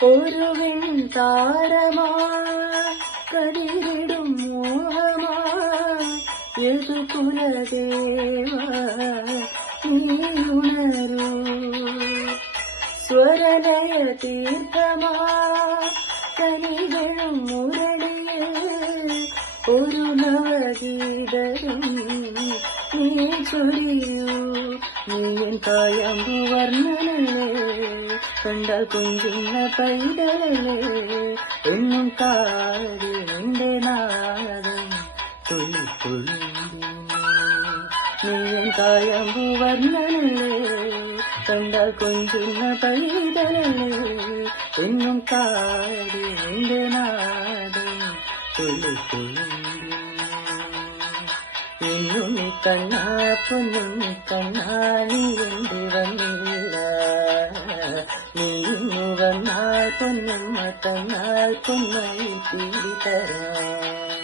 ഒരു വെൺതാരമാ കതിരിടും മോഹമാ യദു കുലദേവ നീയുണരൂ സ്വരലയ തീർത്ഥമാ കനികളും മുരളിയിൽ ഒരു നവഗീതരും നീ ചൊരിയൂ നീയൻ കായമ്പു വർണ്ണനല്ലേ കണ്ടാൽ കുഞ്ചുന്ന പൈതലല്ലേ എന്നും കാടി എന്റെ നാദം തുള്ളിത്തുള്ളി നീയൻ കായമ്പു വർണ്ണനല്ലേ കണ്ടാൽ കുഞ്ചുന്ന പൈതലല്ലേ എന്നും കാടി എന്റെ നാദം തുള്ളിത്തുള്ളി എന്നുണ്ണി കണ്ണാ പൊന്നുണ്ണി കണ്ണാ നീ എന്ത് വന്നില്ല നീ ഇന്നു വന്നാൽ പൊന്നമ്മ തന്നാൽ പൊന്നായി തീരി തരാം.